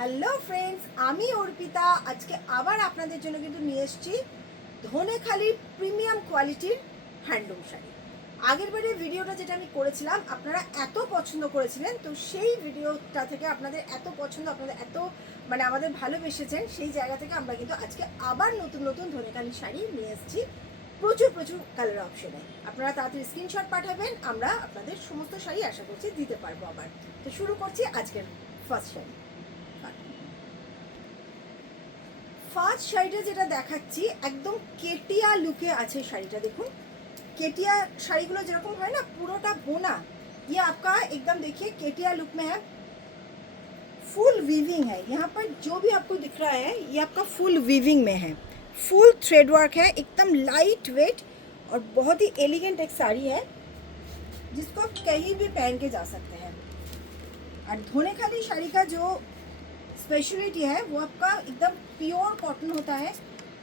Hello friends, আমি অর্পিতা আজকে আবার আপনাদের জন্য কিন্তু নিয়ে এসেছি ধনেখালির প্রিমিয়াম কোয়ালিটির হ্যান্ডলুম শাড়ি। আগের বারে ভিডিওটা যেটা আমি করেছিলাম আপনারা এত পছন্দ করেছিলেন, তো সেই ভিডিওটা থেকে আপনাদের এত পছন্দ, আপনাদের এত আমাদের ভালোবেসেছেন, সেই জায়গা থেকে আমরা কিন্তু আজকে আবার নতুন নতুন ধনেখালির শাড়ি নিয়ে এসেছি প্রচুর প্রচুর কালার অপশনে। আপনারা তাড়াতাড়ি স্ক্রিনশট পাঠাবেন, আমরা আপনাদের সমস্ত শাড়ি আশা করছি দিতে পারবো আবার। তো শুরু করছি আজকের ফার্স্ট শাড়ি। ফার্স্ট শাড়িটা যেটা দেখাচ্ছি একদম কেটিয়া লুকে আছে শাড়িটা। দেখুন केटिया শাড়িগুলো যেরকম হয় না পুরোটা বোনা, ये आपका एकदम देखिए केटिया लुक में है, फुल वीविंग है। यहाँ पर जो भी आपको दिख रहा है ये आपका फुल वीविंग में है, फुल थ्रेड वर्क है, एकदम लाइट वेट और बहुत ही एलिगेंट एक साड़ी है जिसको आप कहीं भी पहन के जा सकते हैं। और धनेखाली शाड़ी का जो स्पेशलिटी है वो आपका एकदम प्योर कॉटन होता है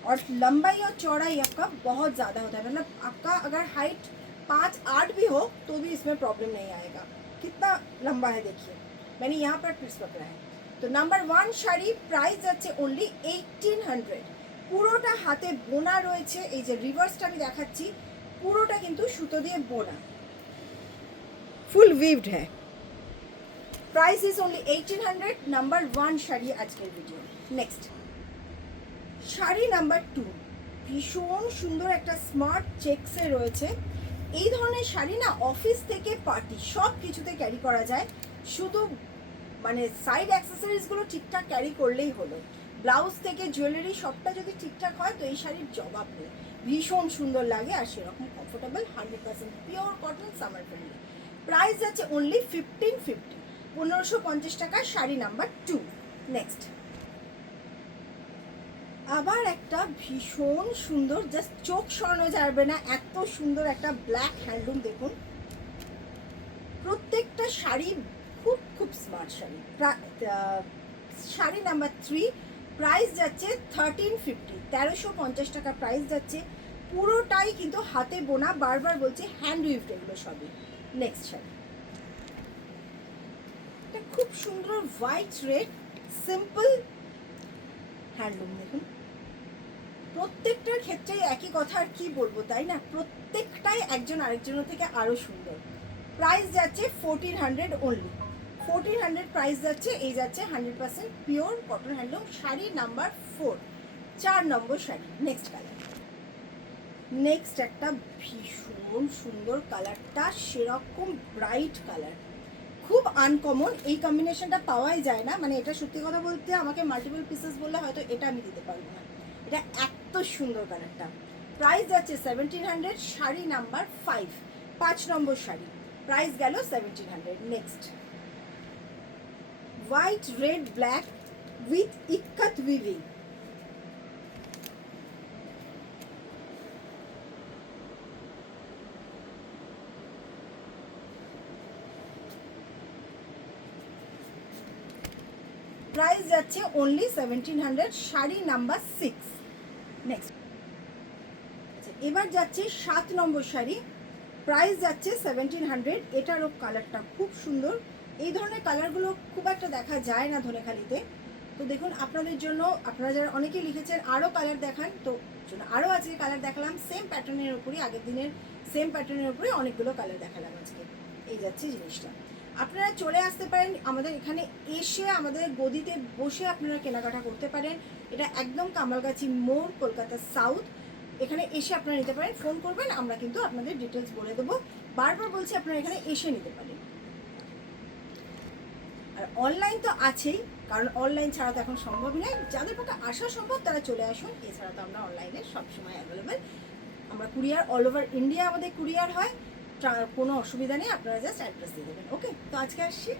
और लंबाई और चौड़ाई आपका बहुत ज़्यादा होता है। मतलब आपका अगर हाइट 5-8 भी हो तो भी इसमें प्रॉब्लम नहीं आएगा। कितना लंबा है देखिए, मैंने यहाँ पर ट्रिक्स पकड़ा है। तो नंबर 1 শাড়ি প্রাইস যাচ্ছে ओनली 1800। পুরোটা হাতে বোনা রয়েছে, এই যে রিভার্সটা আমি দেখাচ্ছি পুরোটা কিন্তু সুতো দিয়ে বোনা, ফুল উইভড है। Price is only 1800। Number 1 sari আজকের ভিডিও। নেক্সট শাড়ি নাম্বার 2, ভীষণ সুন্দর একটা স্মার্ট চেকসে রয়েছে। এই ধরনের শাড়ি না অফিস থেকে পার্টি সব কিছুতে ক্যারি করা যায়, শুধু সাইড অ্যাক্সেসরিজগুলো ঠিকঠাক ক্যারি করলেই হলো। ব্লাউজ থেকে জুয়েলারি সবটা যদি ঠিকঠাক হয় তো এই শাড়ির জবাব নেই। ভীষণ সুন্দর লাগে আর সেরকম comfortable, 100% pure cotton, summer friendly. Price আছে ওনলি 1550, 1550 টাকা শাড়ি নাম্বার 2। নেক্সট আবার একটা ভীষণ সুন্দর, জাস্ট চোখ সরানো যাবে না এত সুন্দর একটা ব্ল্যাক হ্যান্ডলুম। দেখুন প্রত্যেকটা শাড়ি খুব খুব smart sari. Sari number 3, price যাচ্ছে 1350, 1350 টাকা প্রাইস যাচ্ছে। পুরোটাই কিন্তু হাতে বোনা, বারবার বলছে হ্যান্ড উইভড এগুলো সবই। নেক্সট শাড়ি এটা খুব সুন্দর হোয়াইট রেড সিম্পল হ্যান্ডলুম। দেখুন প্রত্যেকটার ক্ষেত্রে একই কথা, আর কি বলবো তাই না, প্রত্যেকটাই একজন আরেকজনের থেকে আরো সুন্দর। প্রাইস যাচ্ছে 1400 ওনলি, 1400 প্রাইস যাচ্ছে। এই যাচ্ছে 100% pure cotton handloom. Sari number 4, 4 নম্বর শাড়ি। নেক্সট কালার, নেক্সট একটা ভীষণ সুন্দর কালারটা, সেরকম ব্রাইট কালার, খুব আনকমন। এই কম্বিনেশনটা পাওয়াই যায় না, এটা সত্যি কথা বলতে আমাকে মাল্টিপল পিসেস বললে হয়তো এটা আমি দিতে পারবো না, এটা এত সুন্দর কালারটা। প্রাইস যাচ্ছে 1700। শাড়ি নাম্বার 5, 5 নম্বর শাড়ি, প্রাইস গেল 1700। Next white red black with ikat weaving. Price যাচ্ছে ওনলি 1700, শাড়ি নাম্বার 6। নেক্সট এবার যাচ্ছে 7 নম্বর শাড়ি, প্রাইস যাচ্ছে 1700। এটারও কালারটা খুব সুন্দর। এই ধরনের কালারগুলো খুব একটা দেখা যায় না ধনেখালিতে। তো দেখুন আপনাদের জন্য, আপনারা যারা অনেকেই লিখেছেন আরও কালার দেখান, তো আরও আজকে কালার দেখালাম সেম প্যাটার্নের উপরই, আগের দিনের সেম প্যাটার্নের উপরে অনেকগুলো কালার দেখালাম আজকে। এই যাচ্ছে জিনিসটা। আপনারা চলে আসতে পারেন আমাদের এখানে, এসে আমাদের গদিতে বসে আপনারা কেনাকাটা করতে পারেন। এটা একদম কামালগাছি মোড়, কলকাতা সাউথ। এখানে এসে আপনারা নিতে পারেন, ফোন করবেন, আমরা কিন্তু আপনাদের ডিটেলস বলে দেবো। বারবার বলছি আপনারা এখানে এসে নিতে পারেন। আর অনলাইন তো আছেই, কারণ অনলাইন ছাড়া তো এখন সম্ভবই নয়। যাদের পক্ষে আসা সম্ভব তারা চলে আসুন, এছাড়া তো আমরা অনলাইনে সবসময় অ্যাভেলেবেল। আমরা কুরিয়ার অল ওভার ইন্ডিয়া আমাদের কুরিয়ার হয়, কোনো অসুবিধা নেই, আপনারা জাস্ট অ্যাড্রেস দিয়ে দেবেন। ওকে, তো আজকে আসছি।